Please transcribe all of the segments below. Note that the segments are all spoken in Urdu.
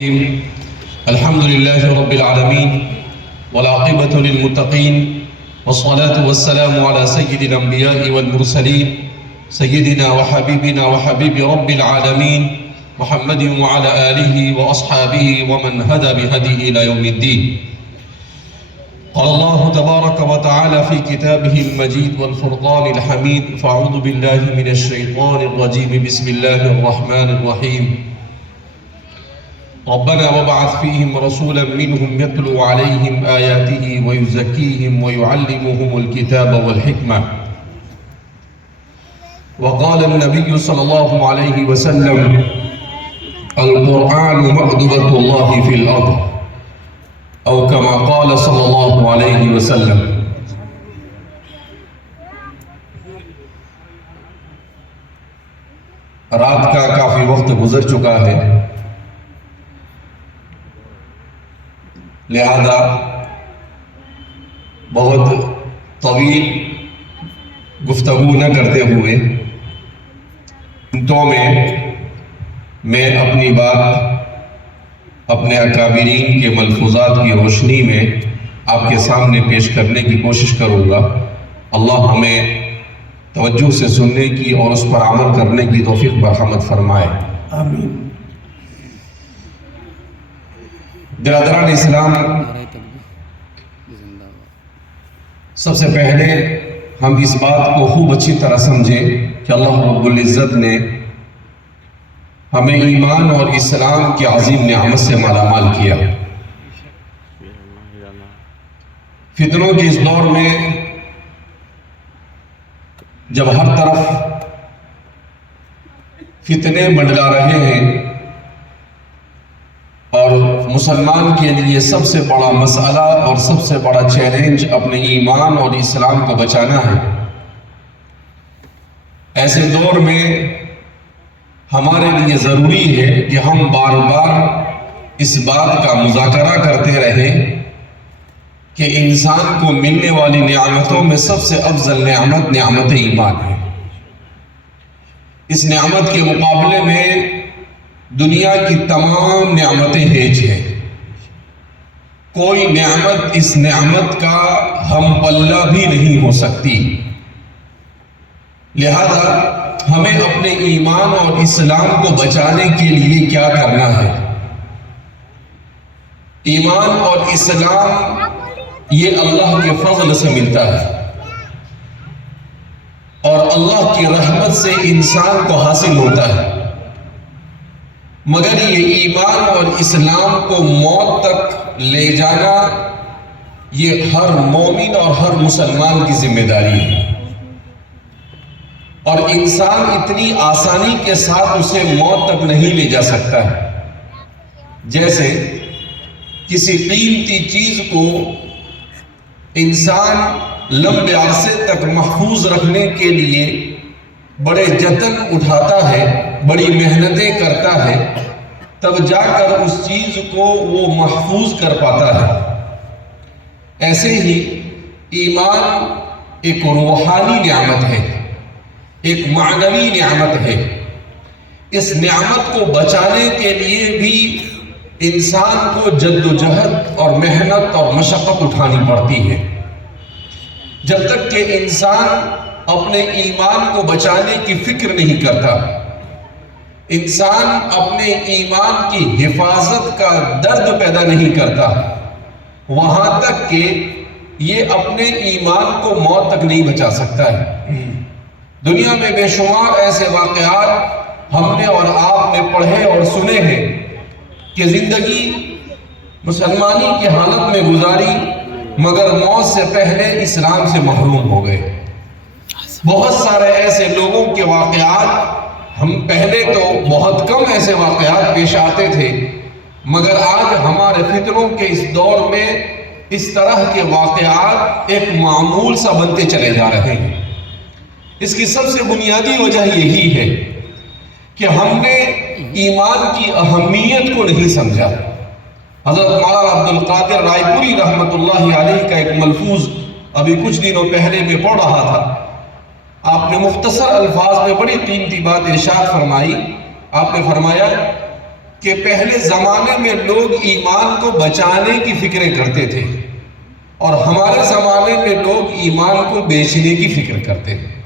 الحمد لله رب العالمين والعاقبة للمتقين والصلاة والسلام على سيد الأنبياء والمرسلين سيدنا وحبيبنا وحبيب رب العالمين محمد وعلى آله وأصحابه ومن هدى بهديه إلى يوم الدين. قال الله تبارك وتعالى في كتابه المجيد والفرقان الحميد: فأعوذ بالله من الشيطان الرجيم بسم الله الرحمن الرحيم. ربنا وابعث فيهم رسولا منهم يتلو عليهم آياته ويزكيهم ويعلمهم الكتاب والحكمة. وقال النبي صلى الله عليه وسلم: القرآن مأدبة الله في الأرض، أو كما قال صلى الله عليه وسلم. رات کا کافی وقت گزر چکا ہے، لہذا بہت طویل گفتگو نہ کرتے ہوئے منٹوں میں اپنی بات اپنے اکابرین کے ملفوظات کی روشنی میں آپ کے سامنے پیش کرنے کی کوشش کروں گا. اللہ ہمیں توجہ سے سننے کی اور اس پر عمل کرنے کی توفیق برحمت فرمائے، آمین. برادران اسلام، سب سے پہلے ہم اس بات کو خوب اچھی طرح سمجھیں کہ اللہ رب العزت نے ہمیں ایمان اور اسلام کی عظیم نعمت سے مالا مال کیا. فتنوں کے اس دور میں جب ہر طرف فتنے منڈلا رہے ہیں اور مسلمان کے لیے سب سے بڑا مسئلہ اور سب سے بڑا چیلنج اپنے ایمان اور اسلام کو بچانا ہے، ایسے دور میں ہمارے لیے ضروری ہے کہ ہم بار بار اس بات کا مذاکرہ کرتے رہیں کہ انسان کو ملنے والی نعمتوں میں سب سے افضل نعمت نعمت ایمان ہے. اس نعمت کے مقابلے میں دنیا کی تمام نعمتیں ہیچ ہیں. کوئی نعمت اس نعمت کا ہم پلہ بھی نہیں ہو سکتی. لہذا ہمیں اپنے ایمان اور اسلام کو بچانے کے لیے کیا کرنا ہے؟ ایمان اور اسلام یہ اللہ کے فضل سے ملتا ہے اور اللہ کی رحمت سے انسان کو حاصل ہوتا ہے، مگر یہ ایمان اور اسلام کو موت تک لے جانا یہ ہر مومن اور ہر مسلمان کی ذمہ داری ہے، اور انسان اتنی آسانی کے ساتھ اسے موت تک نہیں لے جا سکتا ہے. جیسے کسی قیمتی چیز کو انسان لمبے عرصے تک محفوظ رکھنے کے لیے بڑے جتن اٹھاتا ہے، بڑی محنتیں کرتا ہے، تب جا کر اس چیز کو وہ محفوظ کر پاتا ہے. ایسے ہی ایمان ایک روحانی نعمت ہے، ایک معنوی نعمت ہے. اس نعمت کو بچانے کے لیے بھی انسان کو جد و جہد اور محنت اور مشقت اٹھانی پڑتی ہے. جب تک کہ انسان اپنے ایمان کو بچانے کی فکر نہیں کرتا، انسان اپنے ایمان کی حفاظت کا درد پیدا نہیں کرتا، وہاں تک کہ یہ اپنے ایمان کو موت تک نہیں بچا سکتا ہے. دنیا میں بے شمار ایسے واقعات ہم نے اور آپ نے پڑھے اور سنے ہیں کہ زندگی مسلمانی کی حالت میں گزاری مگر موت سے پہلے اسلام سے محروم ہو گئے. بہت سارے ایسے لوگوں کے واقعات ہم پہلے تو بہت کم ایسے واقعات پیش آتے تھے، مگر آج ہمارے فتنوں کے اس دور میں اس طرح کے واقعات ایک معمول سا بنتے چلے جا رہے ہیں. اس کی سب سے بنیادی وجہ یہی ہے کہ ہم نے ایمان کی اہمیت کو نہیں سمجھا. حضرت مولانا عبد القادر رائے پوری رحمت اللہ علیہ کا ایک ملفوظ ابھی کچھ دنوں پہلے میں پڑھ رہا تھا. آپ نے مختصر الفاظ میں بڑی قیمتی بات ارشاد فرمائی. آپ نے فرمایا کہ پہلے زمانے میں لوگ ایمان کو بچانے کی فکریں کرتے تھے اور ہمارے زمانے میں لوگ ایمان کو بیچنے کی فکر کرتے ہیں۔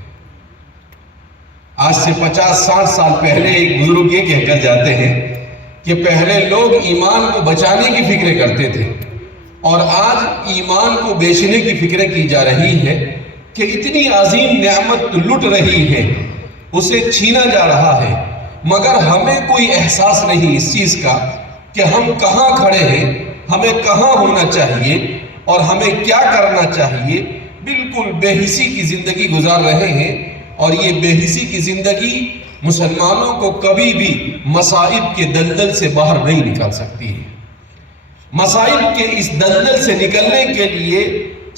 آج سے 50-60 سال پہلے ایک بزرگ یہ کہہ کر جاتے ہیں کہ پہلے لوگ ایمان کو بچانے کی فکریں کرتے تھے اور آج ایمان کو بیچنے کی فکریں کی جا رہی ہے کہ اتنی عظیم نعمت لٹ رہی ہے، اسے چھینا جا رہا ہے، مگر ہمیں کوئی احساس نہیں اس چیز کا کہ ہم کہاں کھڑے ہیں، ہمیں کہاں ہونا چاہیے اور ہمیں کیا کرنا چاہیے۔ بالکل بے حسی کی زندگی گزار رہے ہیں، اور یہ بے حسی کی زندگی مسلمانوں کو کبھی بھی مصائب کے دلدل سے باہر نہیں نکال سکتی ہے۔ مصائب کے اس دلدل سے نکلنے کے لیے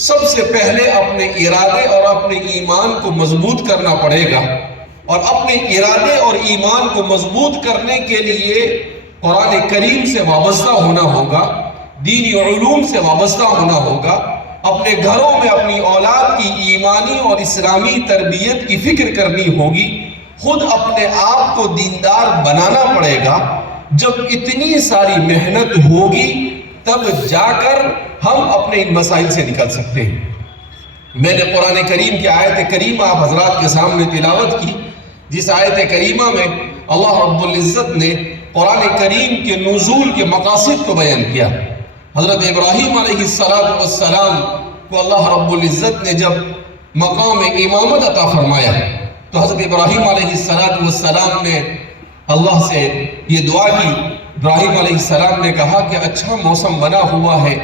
سب سے پہلے اپنے ارادے اور اپنے ایمان کو مضبوط کرنا پڑے گا، اور اپنے ارادے اور ایمان کو مضبوط کرنے کے لیے قرآن کریم سے وابستہ ہونا ہوگا، دینی علوم سے وابستہ ہونا ہوگا، اپنے گھروں میں اپنی اولاد کی ایمانی اور اسلامی تربیت کی فکر کرنی ہوگی، خود اپنے آپ کو دیندار بنانا پڑے گا۔ جب اتنی ساری محنت ہوگی تب جا کر ہم اپنے ان مسائل سے نکل سکتے ہیں۔ میں نے قرآن کریم کی آیت کریمہ آپ حضرات کے سامنے تلاوت کی، جس آیت کریمہ میں اللہ رب العزت نے قرآن کریم کے نزول کے مقاصد کو بیان کیا۔ حضرت ابراہیم علیہ السلام کو اللہ رب العزت نے جب مقام امامت عطا فرمایا تو حضرت ابراہیم علیہ السلام نے اللہ سے یہ دعا کی۔ ابراہیم علیہ السلام نے کہا کہ اچھا موسم بنا ہوا ہے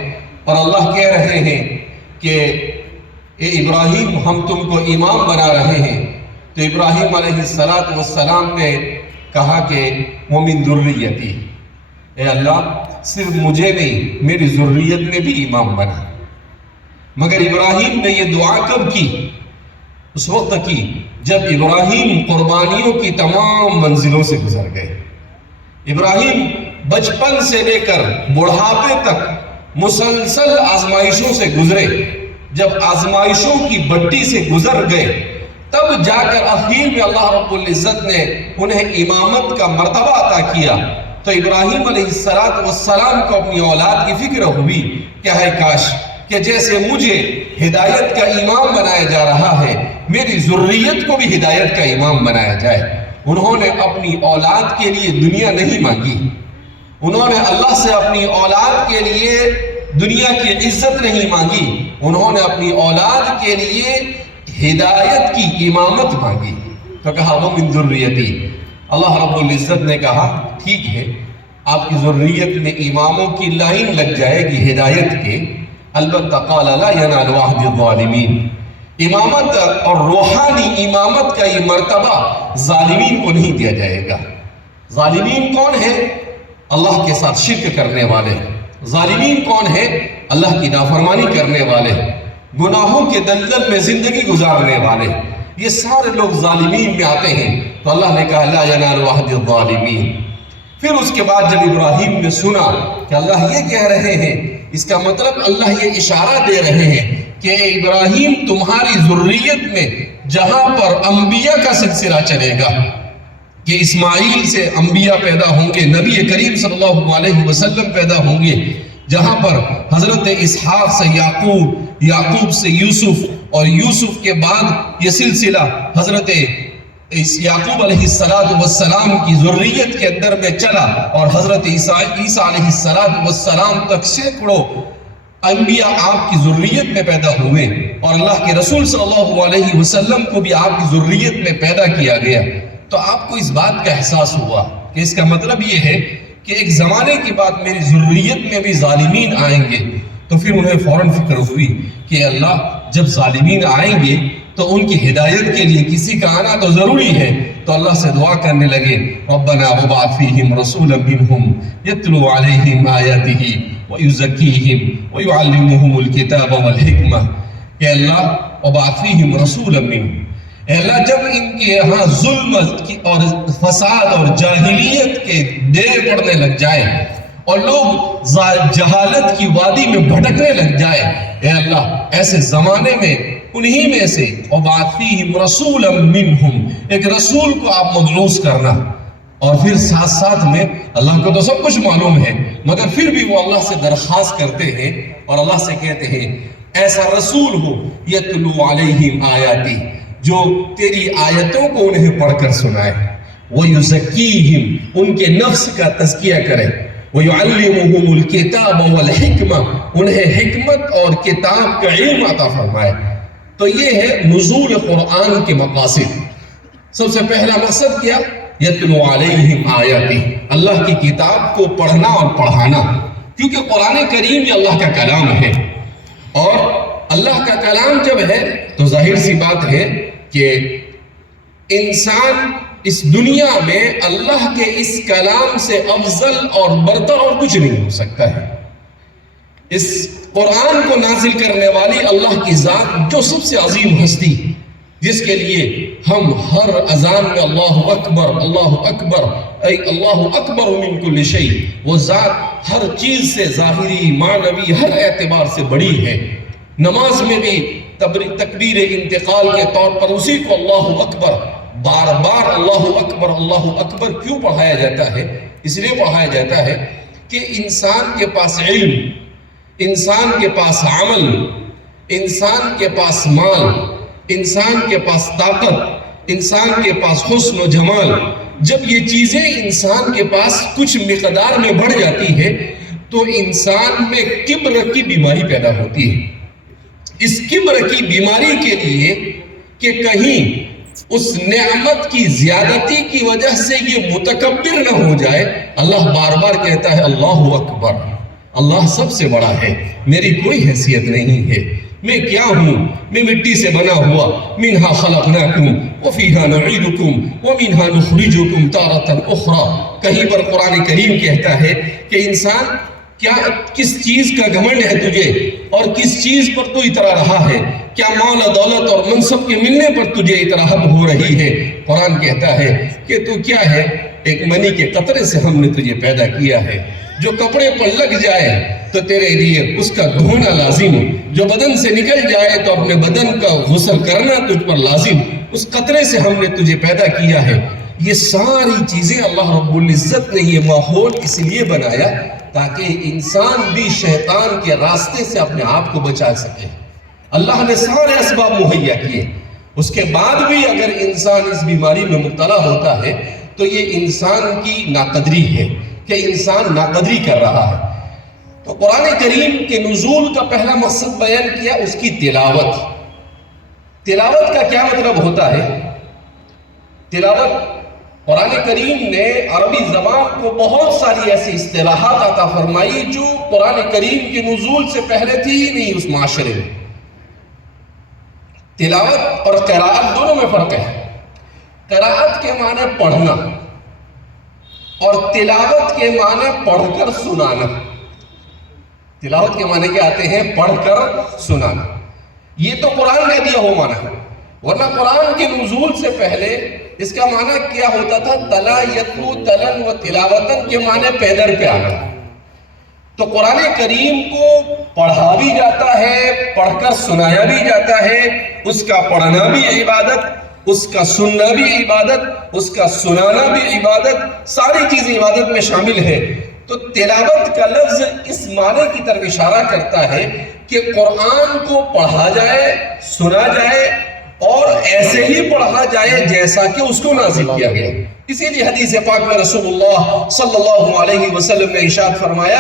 اور اللہ کہہ رہے ہیں کہ اے ابراہیم ہم تم کو امام بنا رہے ہیں، تو ابراہیم علیہ السلام نے کہا کہ وَمِن ذُرِّيَّتِي، اے اللہ صرف مجھے نہیں میری ذریت میں بھی امام بنا۔ مگر ابراہیم نے یہ دعا کب کی؟ اس وقت کی جب ابراہیم قربانیوں کی تمام منزلوں سے گزر گئے۔ ابراہیم بچپن سے لے کر بڑھاپے تک مسلسل آزمائشوں سے گزرے، جب آزمائشوں کی بٹی سے گزر گئے تب جا کر آخر میں اللہ رب العزت نے انہیں امامت کا مرتبہ عطا کیا۔ تو ابراہیم علیہ السلام کو اپنی اولاد کی فکر ہوئی کہ ہے کاش کہ جیسے مجھے ہدایت کا امام بنایا جا رہا ہے میری ذریت کو بھی ہدایت کا امام بنایا جائے۔ انہوں نے اپنی اولاد کے لیے دنیا نہیں مانگی، انہوں نے اللہ سے اپنی اولاد کے لیے دنیا کی عزت نہیں مانگی، انہوں نے اپنی اولاد کے لیے ہدایت کی امامت مانگی۔ تو کہا وَمِن ذُرِّيَّتِي، اللہ رب العزت نے کہا ٹھیک ہے آپ کی ذریت میں اماموں کی لائن لگ جائے گی ہدایت کے، البتہ قال لا ينال عهد الظالمین، امامت اور روحانی امامت کا یہ مرتبہ ظالمین کو نہیں دیا جائے گا۔ ظالمین کون ہے؟ اللہ کے ساتھ شرک کرنے والے۔ ظالمین کون ہے؟ اللہ کی نافرمانی کرنے والے، گناہوں کے دلدل میں زندگی گزارنے والے، یہ سارے لوگ ظالمین میں آتے ہیں۔ تو اللہ نے کہا لا ینال عہد الظالمین۔ پھر اس کے بعد جب ابراہیم نے سنا کہ اللہ یہ کہہ رہے ہیں، اس کا مطلب اللہ یہ اشارہ دے رہے ہیں کہ ابراہیم تمہاری ذریت میں جہاں پر انبیاء کا سلسلہ چلے گا، کہ اسماعیل سے انبیاء پیدا ہوں گے، نبی کریم صلی اللہ علیہ وسلم پیدا ہوں گے، جہاں پر حضرت اسحاق سے یعقوب، یعقوب سے یوسف، اور یوسف کے بعد یہ سلسلہ حضرت یعقوب علیہ السلام کی ذریت کے اندر میں چلا، اور حضرت عیسیٰ علیہ السلام تک سینکڑوں انبیاء آپ کی ذریت میں پیدا ہوئے، اور اللہ کے رسول صلی اللہ علیہ وسلم کو بھی آپ کی ذریت میں پیدا کیا گیا۔ تو آپ کو اس بات کا احساس ہوا کہ اس کا مطلب یہ ہے کہ ایک زمانے کی بات میری ذریت میں بھی ظالمین آئیں گے۔ تو پھر انہیں فوراً فکر ہوئی کہ اللہ جب ظالمین آئیں گے تو ان کی ہدایت کے لیے کسی کا آنا تو ضروری ہے۔ تو اللہ سے دعا کرنے لگے ربنا وابعث فیہم رسولا منہم یتلو علیہم آیاتہ ویزکیہم ویعلمہم الکتاب والحکمہ، کہ اللہ وابعث فیہم رسولا منہم، اے اللہ جب ان کے یہاں ظلم اور فساد اور جاہلیت کے ڈیر پڑنے لگ جائے اور لوگ جہالت کی وادی میں بھٹکنے لگ جائے، اے اللہ ایسے زمانے میں انہی میں سے وَبَعَثْ فِيهِمْ رَسُولًا مِّنْهُمْ، ایک رسول کو آپ مبعوث کرنا، اور پھر ساتھ ساتھ میں اللہ کو تو سب کچھ معلوم ہے، مگر پھر بھی وہ اللہ سے درخواست کرتے ہیں اور اللہ سے کہتے ہیں ایسا رسول ہو یتلو علیہم آیاتی، جو تیری آیتوں کو انہیں پڑھ کر سنائے، وَيُزَكِّيهِمْ ان کے نفس کا تزکیہ کرے، وَيُعَلِّمُهُمُ الْكِتَابَ وَالْحِكْمَةَ انہیں حکمت اور کتاب کا علم عطا فرمائے۔ تو یہ ہے نزول قرآن کے مقاصد۔ سب سے پہلا مقصد کیا؟ یتلو علیہم آیاتی، اللہ کی کتاب کو پڑھنا اور پڑھانا، کیونکہ قرآن کریم یہ اللہ کا کلام ہے، اور اللہ کا کلام جب ہے تو ظاہر سی بات ہے کہ انسان اس دنیا میں اللہ کے اس کلام سے افضل اور برتر اور کچھ نہیں ہو سکتا ہے۔ اس قرآن کو نازل کرنے والی اللہ کی ذات جو سب سے عظیم ہستی، جس کے لیے ہم ہر اذان میں اللہ اکبر اے اللہ اکبر من کل شیء، وہ ذات ہر چیز سے ظاہری معنوی ہر اعتبار سے بڑی ہے۔ نماز میں بھی تکبیر انتقال کے طور پر اسی کو اللہ اکبر، بار بار اللہ اکبر کیوں پڑھایا جاتا ہے؟ اس لیے پڑھایا جاتا ہے کہ انسان کے پاس علم، انسان کے پاس عمل، انسان کے پاس مال، انسان کے پاس طاقت، انسان کے پاس حسن و جمال، جب یہ چیزیں انسان کے پاس کچھ مقدار میں بڑھ جاتی ہے تو انسان میں کبر کی بیماری پیدا ہوتی ہے۔ اس کبر کی بیماری کے لیے کہ کہیں اس نعمت کی زیادتی کی وجہ سے یہ متکبر نہ ہو جائے، اللہ بار بار کہتا ہے اللہ اکبر، اللہ سب سے بڑا ہے، میری کوئی حیثیت نہیں ہے، میں کیا ہوں؟ میں مٹی سے بنا ہوا، منہا خلقناکم وفیہا نعیدکم ومنہا نخرجکم تارۃ اخری۔ کہیں پر قرآن کریم کہتا ہے کہ انسان کیا کس چیز کا گھمنڈ ہے تجھے اور کس چیز پر تو اترا رہا ہے؟ کیا مال و دولت اور منصب کے ملنے پر تجھے اتراہٹ ہو رہی ہے؟ قرآن کہتا ہے کہ تو کیا ہے؟ ایک منی کے قطرے سے ہم نے تجھے پیدا کیا ہے، جو کپڑے پر لگ جائے تو تیرے لیے اس کا دھونا لازم، جو بدن سے نکل جائے تو اپنے بدن کا غسل کرنا تجھ پر لازم، اس قطرے سے ہم نے تجھے پیدا کیا ہے۔ یہ ساری چیزیں اللہ رب العزت نے یہ ماحول اس لیے بنایا تاکہ انسان بھی شیطان کے راستے سے اپنے آپ کو بچا سکے۔ اللہ نے سارے اسباب مہیا کیے، اس کے بعد بھی اگر انسان اس بیماری میں مبتلا ہوتا ہے تو یہ انسان کی ناقدری ہے کہ انسان ناقدری کر رہا ہے۔ تو قرآن کریم کے نزول کا پہلا مقصد بیان کیا، اس کی تلاوت۔ تلاوت کا کیا مطلب ہوتا ہے؟ تلاوت، قرآن کریم نے عربی زبان کو بہت ساری ایسی اصطلاحات عطا فرمائی جو قرآن کریم کے نزول سے پہلے تھی ہی نہیں اس معاشرے میں۔ تلاوت اور قراءت دونوں میں فرق ہے۔ قراءت کے معنی پڑھنا اور تلاوت کے معنی پڑھ کر سنانا۔ تلاوت کے معنی کیا آتے ہیں؟ پڑھ کر سنانا۔ یہ تو قرآن نے دیا ہو معنی ہے، ورنہ قرآن کے نزول سے پہلے اس کا معنی کیا ہوتا تھا؟ تلا یتلو تلن و تلاوتن کے معنی پیدر پہ آنا۔ تو قرآن کریم کو پڑھا بھی جاتا ہے، پڑھ کر سنایا بھی جاتا ہے، اس کا پڑھنا بھی عبادت، اس کا سننا بھی عبادت، اس کا سنانا بھی عبادت، ساری چیزیں عبادت میں شامل ہے۔ تو تلاوت کا لفظ اس معنی کی طرف اشارہ کرتا ہے کہ قرآن کو پڑھا جائے، سنا جائے اور ایسے ہی پڑھا جائے جیسا کہ اس کو نازل کیا گیا۔ اسی لیے حدیث پاک میں رسول اللہ صلی اللہ علیہ وسلم نے ارشاد فرمایا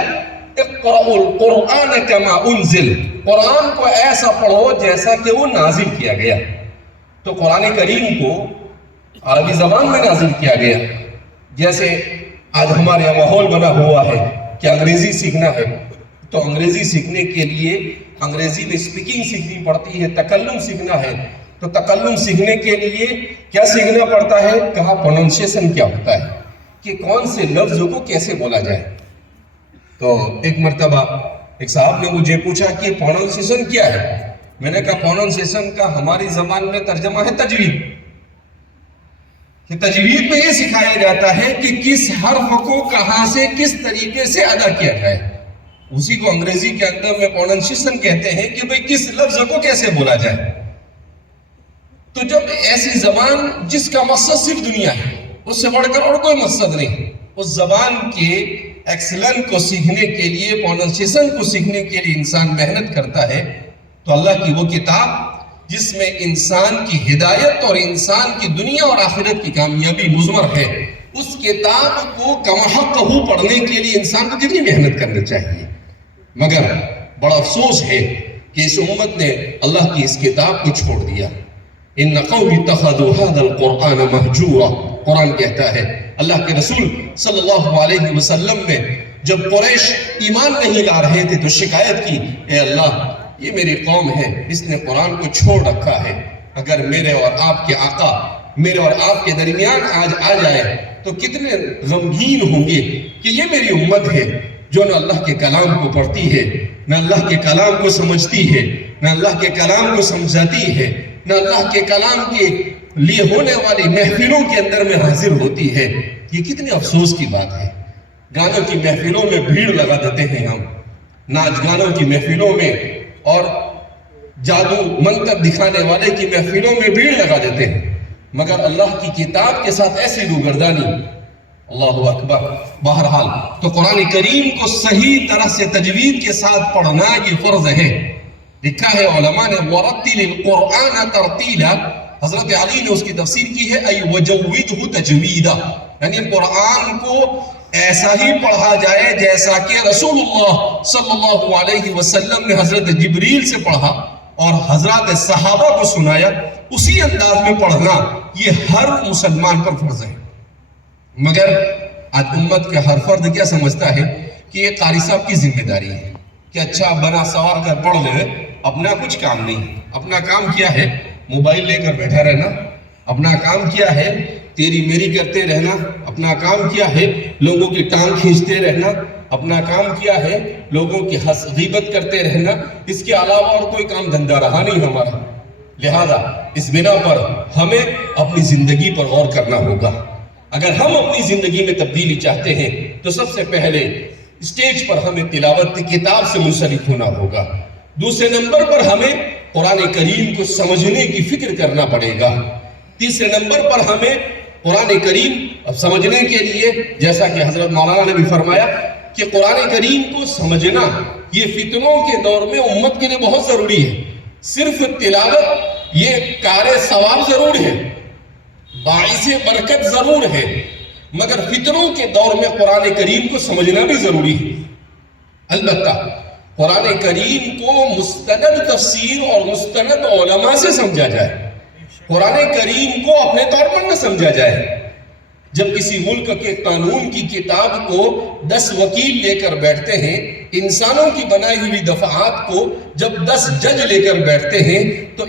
اقرأوا القرآن کما انزل، قرآن کو ایسا پڑھو جیسا کہ وہ نازل کیا گیا۔ تو قرآن کریم کو عربی زبان میں نازل کیا گیا۔ جیسے آج ہمارے یہاں ماحول بنا ہوا ہے کہ انگریزی سیکھنا ہے، تو انگریزی سیکھنے کے لیے انگریزی میں اسپیکنگ سیکھنی پڑتی ہے، تکلم سیکھنا ہے، تو تکلم سیکھنے کے لیے کیا سیکھنا پڑتا ہے؟ کہاں پروننسیشن کیا ہوتا ہے کہ کون سے لفظ کو کیسے بولا جائے۔ تو ایک مرتبہ ایک صاحب نے مجھے پوچھا کہ پروننسیشن کیا ہے؟ میں نے کہا پروننسیشن کا ہماری زبان میں ترجمہ ہے تجوید، کہ تجوید میں یہ سکھایا جاتا ہے کہ کس حرف کو کہاں سے کس طریقے سے ادا کیا جائے۔ اسی کو انگریزی کے اندر میں پروننسیشن کہتے ہیں کہ بھئی کس لفظ کو کیسے بولا جائے۔ تو جب ایسی زبان جس کا مقصد صرف دنیا ہے، اس سے بڑھ کر اور کوئی مقصد نہیں. اس زبان کے ایکسلنٹ کو سیکھنے کے لیے، پروننسیشن کو سیکھنے کے لیے انسان محنت کرتا ہے. تو اللہ کی وہ کتاب جس میں انسان کی ہدایت اور انسان کی دنیا اور آخرت کی کامیابی مضمر ہے، اس کتاب کو کمحقہ پڑھنے کے لیے انسان کو کتنی محنت کرنی چاہیے. مگر بڑا افسوس ہے کہ اس امت نے اللہ کی اس کتاب کو چھوڑ دیا. ان قوم اتخذوا هذا القرآن مہجورا. قرآن کہتا ہے، اللہ کے رسول صلی اللہ علیہ وسلم نے جب قریش ایمان نہیں لا رہے تھے تو شکایت کی، اے اللہ یہ میری قوم ہے، اس نے قرآن کو چھوڑ رکھا ہے. اگر میرے اور آپ کے آقا میرے اور آپ کے درمیان آج آ جائے تو کتنے غمگین ہوں گے کہ یہ میری امت ہے جو نہ اللہ کے کلام کو پڑھتی ہے، نہ اللہ کے کلام کو سمجھتی ہے، نہ اللہ کے کلام کو سمجھاتی ہے، نہ اللہ کے کلام کے لیے ہونے والی محفلوں کے اندر میں حاضر ہوتی ہے. یہ کتنے افسوس کی بات ہے. گانوں کی محفلوں میں بھیڑ لگا دیتے ہیں ہم، ناچ گانوں کی محفلوں میں اور جادو منتر دکھانے والے کی محفلوں میں بھیڑ لگا دیتے ہیں، مگر اللہ کی کتاب کے ساتھ ایسی روگردانی. اللہ اکبر. بہرحال تو قرآن کریم کو صحیح طرح سے تجوید کے ساتھ پڑھنا یہ فرض ہے. لکھا ہے علماء نے وَرَتِّلِ الْقُرْآنَ تَرْتِيلًا. حضرت علی نے اس کی تفسیر کی ہے ای وَجَوِّدْهُ تَجْوِيدًا، یعنی قرآن کو ایسا ہی پڑھا جائے جیسا کہ رسول اللہ صلی اللہ علیہ وسلم نے حضرت جبریل سے پڑھا اور حضرات صحابہ کو سنایا، اسی انداز میں پڑھنا یہ ہر مسلمان پر فرض ہے. مگر آج امت کے ہر فرد کیا سمجھتا ہے کہ یہ قاری صاحب کی ذمہ داری ہے کہ اچھا بنا سوار کر پڑھ لے، اپنا کچھ کام نہیں. اپنا کام کیا ہے؟ موبائل لے کر بیٹھا رہنا. اپنا کام کیا ہے؟ تیری میری کرتے رہنا. اپنا کام کیا ہے؟ لوگوں کی ٹانگ کھینچتے رہنا. اپنا کام کیا ہے؟ لوگوں کی غیبت کرتے رہنا. اس کے علاوہ اور کوئی کام دھندا رہا نہیں ہمارا. لہذا اس بنا پر ہمیں اپنی زندگی پر غور کرنا ہوگا. اگر ہم اپنی زندگی میں تبدیلی چاہتے ہیں تو سب سے پہلے اسٹیج پر ہمیں تلاوت کتاب سے منسلک ہونا ہوگا. دوسرے نمبر پر ہمیں قرآن کریم کو سمجھنے کی فکر کرنا پڑے گا. تیسرے نمبر پر ہمیں قرآن کریم سمجھنے کے لیے، جیسا کہ حضرت مولانا نے بھی فرمایا کہ قرآن کریم کو سمجھنا یہ فتنوں کے دور میں امت کے لیے بہت ضروری ہے. صرف تلاوت یہ کار ثواب ضرور ہے، باعث برکت ضرور ہے، مگر فتنوں کے دور میں قرآن کریم کو سمجھنا بھی ضروری ہے. البتہ قرآن کریم کو مستند تفسیر اور مستند علماء سے سمجھا جائے. قرآن کریم کو اپنے طور پر نہ سمجھا جائے. جب کسی ملک کے قانون کی کتاب کو 10 وکیل لے کر بیٹھتے ہیں، انسانوں کی بنائی ہوئی دفعات کو جب 10 جج لے کر بیٹھتے ہیں تو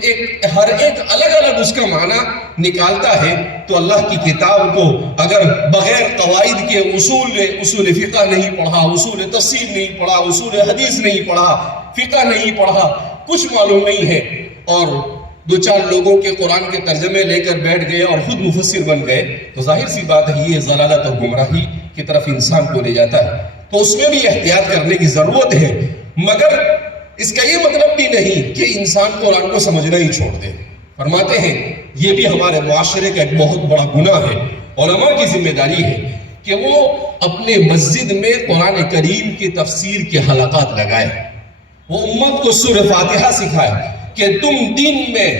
ہر ایک الگ الگ اس کا معنی نکالتا ہے. تو اللہ کی کتاب کو اگر بغیر قواعد کے اصول فقہ نہیں پڑھا، اصول تفسیر نہیں پڑھا، اصول حدیث نہیں پڑھا، فقہ نہیں پڑھا، کچھ معلوم نہیں ہے، اور 2-4 لوگوں کے قرآن کے ترجمے لے کر بیٹھ گئے اور خود مفسر بن گئے، تو ظاہر سی بات ہے یہ ضلالت اور گمراہی کی طرف انسان کو لے جاتا ہے. تو اس میں بھی احتیاط کرنے کی ضرورت ہے، مگر اس کا یہ مطلب بھی نہیں کہ انسان قرآن کو سمجھنا ہی چھوڑ دے. فرماتے ہیں یہ بھی ہمارے معاشرے کا ایک بہت بڑا گناہ ہے. علماء کی ذمہ داری ہے کہ وہ اپنے مسجد میں قرآن کریم کی تفسیر کے حلقات لگائے. وہ امت کو سورہ فاتحہ سکھائے کہ تم دن میں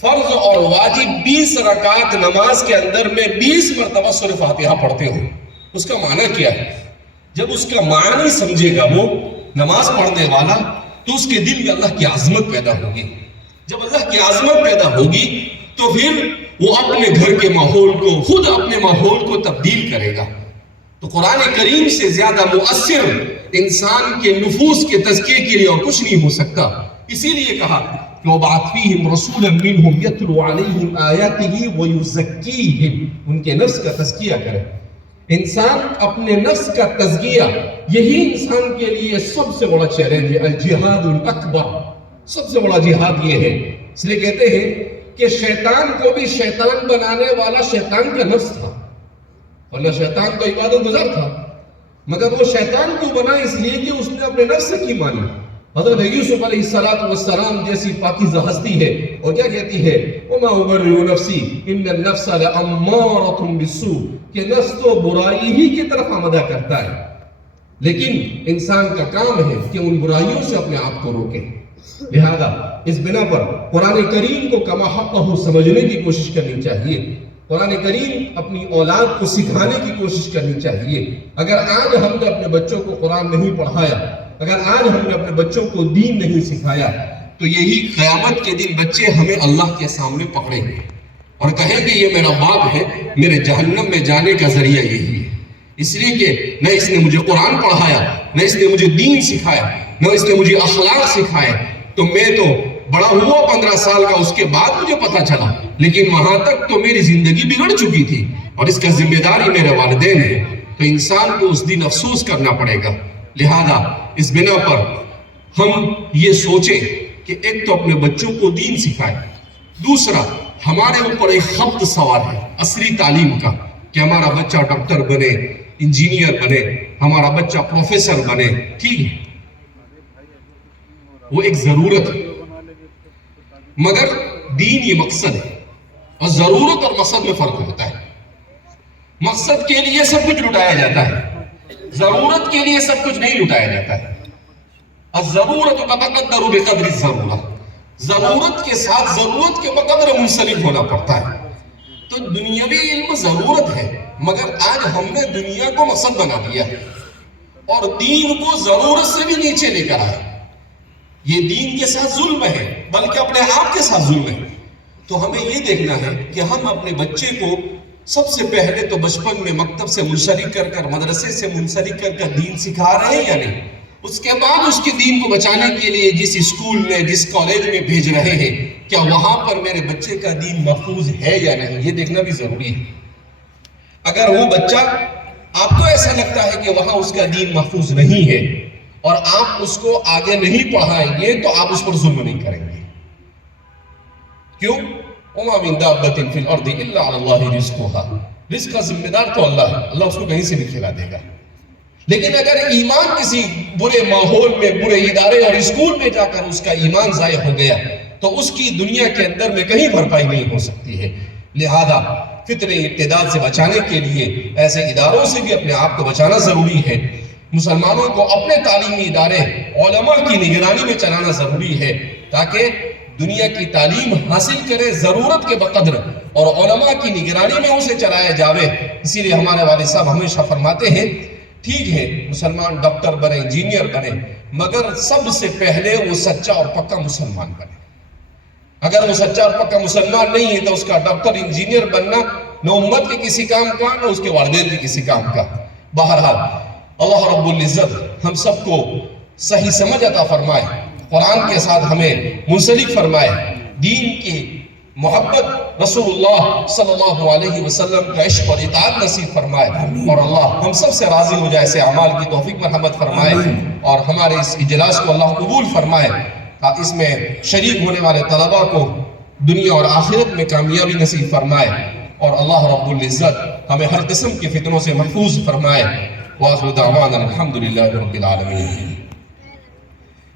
فرض اور واجب 20 رکعت نماز کے اندر میں 20 مرتبہ سورہ فاتحہ پڑھتے ہو. اس کا معنی کیا ہے؟ جب اس کا معنی سمجھے گا وہ نماز پڑھنے والا تو اس کے دل میں اللہ کی عظمت پیدا ہوگی. جب اللہ کی عظمت پیدا ہوگی تو پھر وہ اپنے گھر کے ماحول کو، خود اپنے ماحول کو تبدیل کرے گا. تو قرآن کریم سے زیادہ مؤثر انسان کے نفوس کے تزکیے کے لیے اور کچھ نہیں ہو سکتا. اسی لیے کہا کہ وَبَعَثْ فِيهِمْ رَسُولًا مِّنْهُمْ يَتْلُو عَلَيْهِمْ آيَاتِهِ وَيُزَكِّيهِمْ. ان کے نفس کا تزکیہ کرے. انسان اپنے نفس کا تزکیہ، یہی انسان کے لیے سب سے بڑا چیلنج ہے. الجہاد الاکبر، سب سے بڑا جہاد یہ ہے. اس لیے کہتے ہیں کہ شیطان کو بھی شیطان بنانے والا شیطان کا نفس تھا، ورنہ شیطان تو عبادت گزار تھا، مگر وہ شیطان کو بنا اس لیے کہ اس نے اپنے نفس کی مانی. حضرت یوسف علیہ السلام جیسی پاکیزہ ہستی ہے، اور کیا کہتی ہے؟ وَمَا أُبَرِّئُ نَفْسِي إِنَّ النَّفْسَ لَأَمَّارَةٌ بِالسُّوءِ، کہ نفس تو برائی ہی کی طرف آمدہ کرتا ہے، لیکن انسان کا کام ہے کہ ان برائیوں سے اپنے آپ کو روکے۔ لہذا اس بنا پر قرآن کریم کو کما حقہ سمجھنے کی کوشش کرنی چاہیے، قرآن کریم اپنی اولاد کو سکھانے کی کوشش کرنی چاہیے۔ اگر آج ہم نے اپنے بچوں کو قرآن نہیں پڑھایا، اگر آج ہم نے اپنے بچوں کو دین نہیں سکھایا، تو یہی قیامت کے دن بچے ہمیں اللہ کے سامنے پکڑیں گے اور کہیں گے یہ میرا باپ ہے، میرے جہنم میں جانے کا ذریعہ یہی ہے، اس لیے کہ نہ اس نے مجھے قرآن پڑھایا، نہ اس نے مجھے دین سکھایا، نہ اس نے مجھے اخلاق سکھائے۔ تو میں تو بڑا ہوا 15 سال کا، اس کے بعد مجھے پتا چلا، لیکن وہاں تک تو میری زندگی بگڑ چکی تھی، اور اس کا ذمہ داری میرے والدین ہے۔ تو انسان کو اس دن افسوس کرنا پڑے گا۔ لہذا اس بنا پر ہم یہ سوچیں کہ ایک تو اپنے بچوں کو دین سکھائیں، دوسرا ہمارے اوپر ایک خبط سوار ہے عصری تعلیم کا، کہ ہمارا بچہ ڈاکٹر بنے، انجینئر بنے، ہمارا بچہ پروفیسر بنے۔ ٹھیک ہے، وہ ایک ضرورت ہے، مگر دین یہ مقصد ہے، اور ضرورت اور مقصد میں فرق ہوتا ہے۔ مقصد کے لیے سب کچھ لٹایا جاتا ہے، ضرورت کے لیے سب کچھ نہیں لٹایا جاتا ہے۔ الضرورت تتقدر بقدر الضرورہ، ضرورت کے ساتھ ضرورت کے بقدر منسلک ہونا پڑتا ہے۔ تو دنیاوی علم ضرورت ہے، مگر آج ہم نے دنیا کو مقصد بنا دیا ہے اور دین کو ضرورت سے بھی نیچے لے کر آئے۔ یہ دین کے ساتھ ظلم ہے، بلکہ اپنے آپ کے ساتھ ظلم ہے۔ تو ہمیں یہ دیکھنا ہے کہ ہم اپنے بچے کو سب سے پہلے تو بچپن میں مکتب سے منسلک کر کر، مدرسے سے منسلک کر کر دین سکھا رہے ہیں یا نہیں، اس کے بعد اس کے دین کو بچانے کے لیے جس اسکول میں، جس کالج میں بھیج رہے ہیں، کیا وہاں پر میرے بچے کا دین محفوظ ہے یا نہیں، یہ دیکھنا بھی ضروری ہے۔ اگر وہ بچہ، آپ کو ایسا لگتا ہے کہ وہاں اس کا دین محفوظ نہیں ہے اور آپ اس کو آگے نہیں پڑھائیں گے، تو آپ اس پر ظلم نہیں کریں گے۔ کیوں؟ وَمَا مِن دَابَّةٍ فِي الْأَرْضِ إِلَّا عَلَى اللَّهِ رِزْقُهَا، رزق کا ذمہ دار تو اللہ ہے، اللہ اس کو کہیں سے بھی کھلا دے گا۔ لیکن اگر ایمان کسی برے ماحول میں، برے ادارے اور اسکول میں جا کر اس کا ایمان ضائع ہو گیا، تو اس کی دنیا کے اندر میں کہیں بھرپائی نہیں ہو سکتی ہے۔ لہذا فتنہ ارتداد سے بچانے کے لیے ایسے اداروں سے بھی اپنے آپ کو بچانا ضروری ہے۔ مسلمانوں کو اپنے تعلیمی ادارے علماء کی نگرانی میں چلانا ضروری ہے، تاکہ دنیا کی تعلیم حاصل کرے ضرورت کے بقدر، اور علماء کی نگرانی میں اسے چلایا جاوے۔ اسی لیے ہمارے والد صاحب ہمیشہ فرماتے ہیں، ٹھیک ہے مسلمان ڈاکٹر بنے، انجینئر بنے، مگر سب سے پہلے وہ سچا اور پکا مسلمان بنے۔ اگر وہ سچا اور پکا مسلمان نہیں ہے تو اس کا ڈاکٹر انجینئر بننا نہ امت کے کسی کام کا، نہ اس کے والدین کے کسی کام کا۔ بہرحال اللہ رب العزت ہم سب کو صحیح سمجھ عطا فرمائے، قرآن کے ساتھ ہمیں منسلک فرمائے، دین کی محبت، رسول اللہ صلی اللہ علیہ وسلم کا عشق اور اطاعت نصیب فرمائے، اور اللہ ہم سب سے راضی ہو جائے، ایسے اعمال کی توفیق مرحمت فرمائے، اور ہمارے اس اجلاس کو اللہ قبول فرمائے، اس میں شریک ہونے والے طلباء کو دنیا اور آخرت میں کامیابی نصیب فرمائے، اور اللہ رب العزت ہمیں ہر قسم کی فتنوں سے محفوظ فرمائے۔ وآخر دعوانا الحمدللہ رب العالمین۔